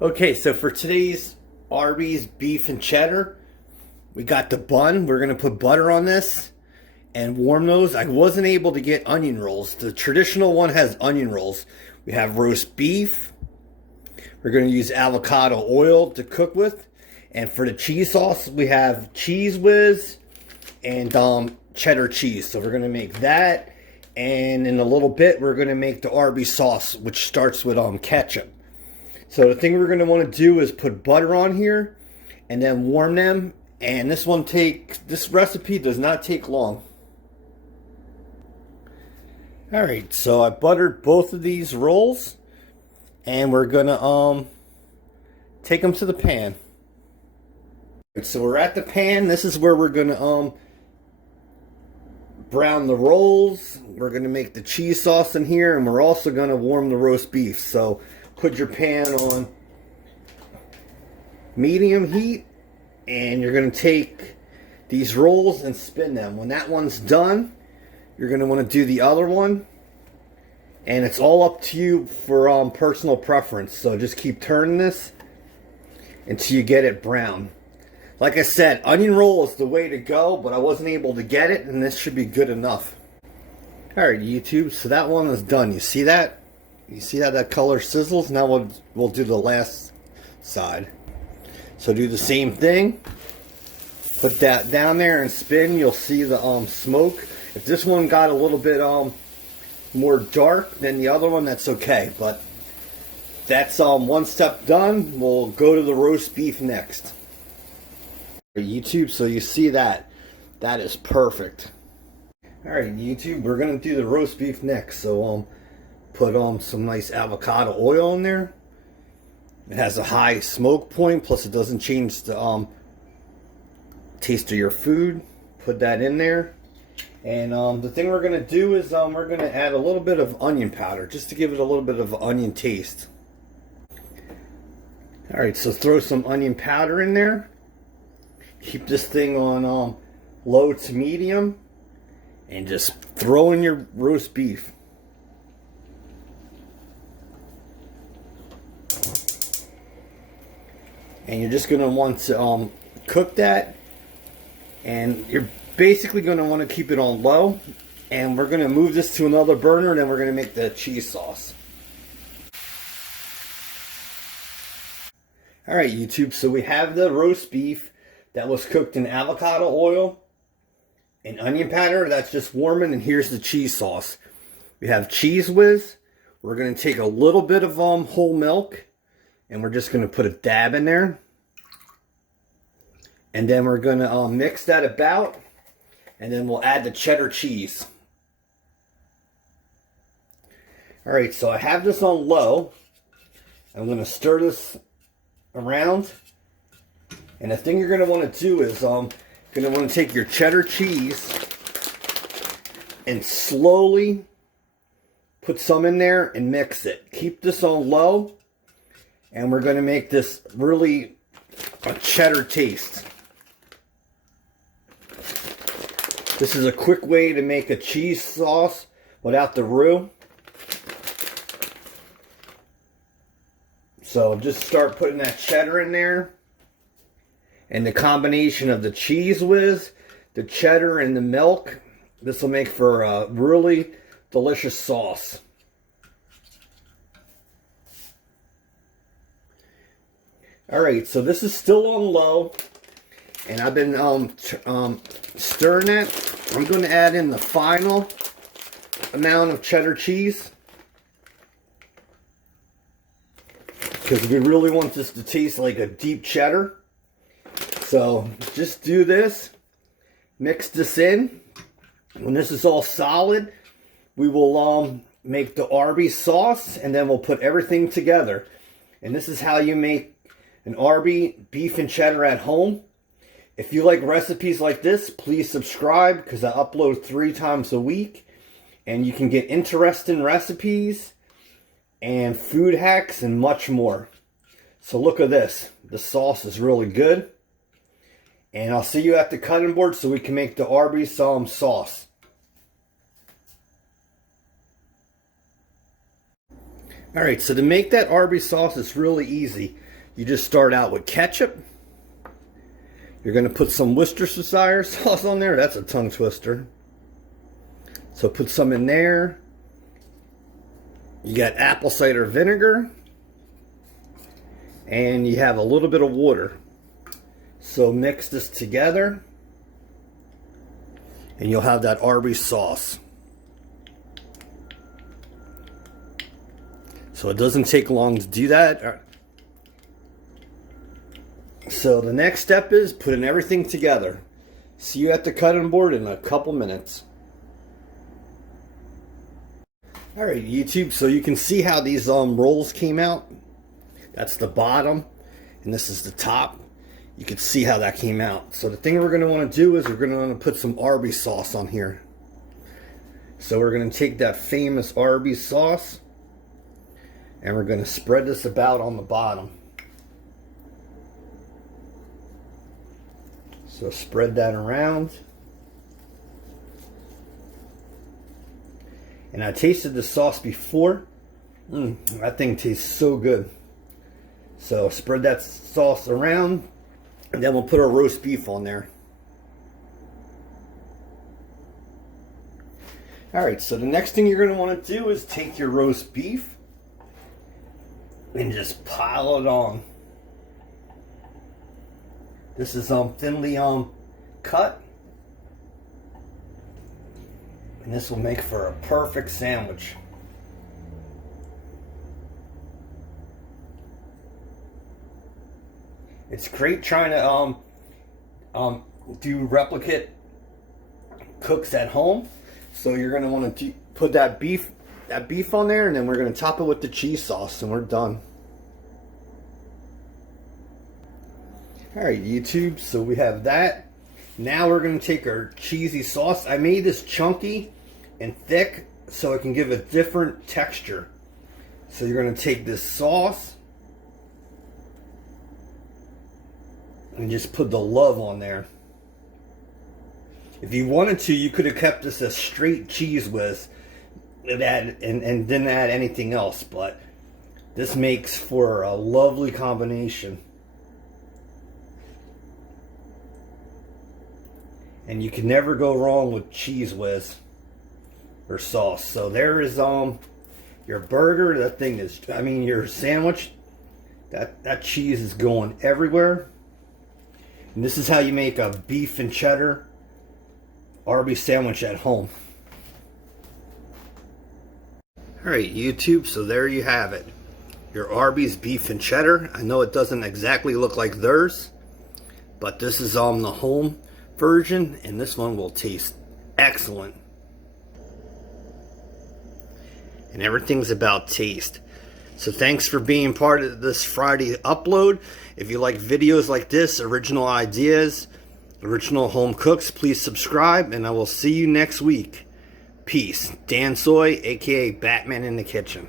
Okay, so for today's Arby's beef and cheddar, we got the bun. We're going to put butter on this and warm those. I wasn't able to get onion rolls. The traditional one has onion rolls. We have roast beef. We're going to use avocado oil to cook with. And for the cheese sauce, we have Cheese Whiz and cheddar cheese. So we're going to make that. And in a little bit, we're going to make the Arby's sauce, which starts with ketchup. So the thing we're going to want to do is put butter on here and then warm them. And this recipe does not take long. Alright, so I buttered both of these rolls. And we're going to take them to the pan. So we're at the pan. This is where we're going to brown the rolls. We're going to make the cheese sauce in here. And we're also going to warm the roast beef. So put your pan on medium heat, and you're going to take these rolls and spin them. When that one's done, you're going to want to do the other one, and it's all up to you for personal preference. So just keep turning this until you get it brown. Like I said, onion roll is the way to go, but I wasn't able to get it, and this should be good enough. Alright, YouTube, so that one is done. You see that? You see how that color sizzles? Now we'll do the last side. So do the same thing. Put that down there and spin. You'll see the smoke. If this one got a little bit more dark than the other one, that's okay. But that's one step done. We'll go to the roast beef next. YouTube, so you see that. That is perfect. Alright, YouTube, we're going to do the roast beef next. So put some nice avocado oil in there. It has a high smoke point, plus it doesn't change the taste of your food. Put that in there. And the thing we're going to do is we're going to add a little bit of onion powder, just to give it a little bit of onion taste. Alright, so throw some onion powder in there. Keep this thing on low to medium. And just throw in your roast beef. And you're just going to want to cook that. And you're basically going to want to keep it on low. And we're going to move this to another burner, and then we're going to make the cheese sauce. Alright, YouTube, so we have the roast beef that was cooked in avocado oil and onion powder. That's just warming, and here's the cheese sauce. We have Cheese Whiz. We're going to take a little bit of whole milk. And we're just going to put a dab in there. And then we're going to mix that about. And then we'll add the cheddar cheese. Alright, so I have this on low. I'm going to stir this around. And the thing you're going to want to do is going to want to take your cheddar cheese and slowly put some in there and mix it. Keep this on low. And we're going to make this really a cheddar taste. This is a quick way to make a cheese sauce without the roux. So just start putting that cheddar in there. And the combination of the Cheese Whiz, the cheddar, and the milk, this will make for a really delicious sauce. Alright, so this is still on low, and I've been stirring it. I'm going to add in the final amount of cheddar cheese, because we really want this to taste like a deep cheddar. So just do this, mix this in. When this is all solid, we will make the Arby's sauce, and then we'll put everything together. And this is how you make an Arby's beef and cheddar at home. If you like recipes like this, please subscribe, because I upload 3 times a week. And you can get interesting recipes and food hacks and much more. So look at this. The sauce is really good. And I'll see you at the cutting board so we can make the Arby's sauce. Alright, so to make that ARBY'S sauce, it's really easy. you just start out with ketchup. You're going to put some Worcestershire sauce on there. That's a tongue twister. So put some in there. You got apple cider vinegar. And you have a little bit of water. So mix this together. And you'll have that Arby's sauce. So it doesn't take long to do that. So the next step is putting everything together. See you at the cutting board in a couple minutes. Alright YouTube, so you can see how these rolls came out. That's the bottom and this is the top. You can see how that came out. So the thing we're going to want to do is we're going to want to put some Arby's sauce on here. So we're going to take that famous Arby's sauce and we're going to spread this about on the bottom. So spread that around. And I tasted the sauce before. That thing tastes so good. So spread that sauce around. And then we'll put our roast beef on there. Alright, so the next thing you're going to want to do is take your roast beef and just pile it on. This is thinly cut. And this will make for a perfect sandwich. It's great trying to do replicate cooks at home. So you're going to want to put that beef on there, and then we're going to top it with the cheese sauce, and we're done. Alright YouTube, so we have that. Now we're going to take our cheesy sauce. I made this chunky and thick so it can give a different texture. So you're going to take this sauce and just put the love on there. If you wanted to, you could have kept this a straight cheese whiz and didn't add anything else, but this makes for a lovely combination. And you can never go wrong with cheese whiz or sauce. So there is your burger. That thing is, I mean, your sandwich. That cheese is going everywhere. And this is how you make a beef and cheddar Arby's sandwich at home. Alright YouTube, so there you have it. Your Arby's beef and cheddar. I know it doesn't exactly look like theirs, but this is the home version, and this one will taste excellent. And everything's about taste. So thanks for being part of this Friday upload. If you like videos like this, original ideas, original home cooks, please subscribe, and I will see you next week. Peace. Dan Soy, aka Batman in the Kitchen.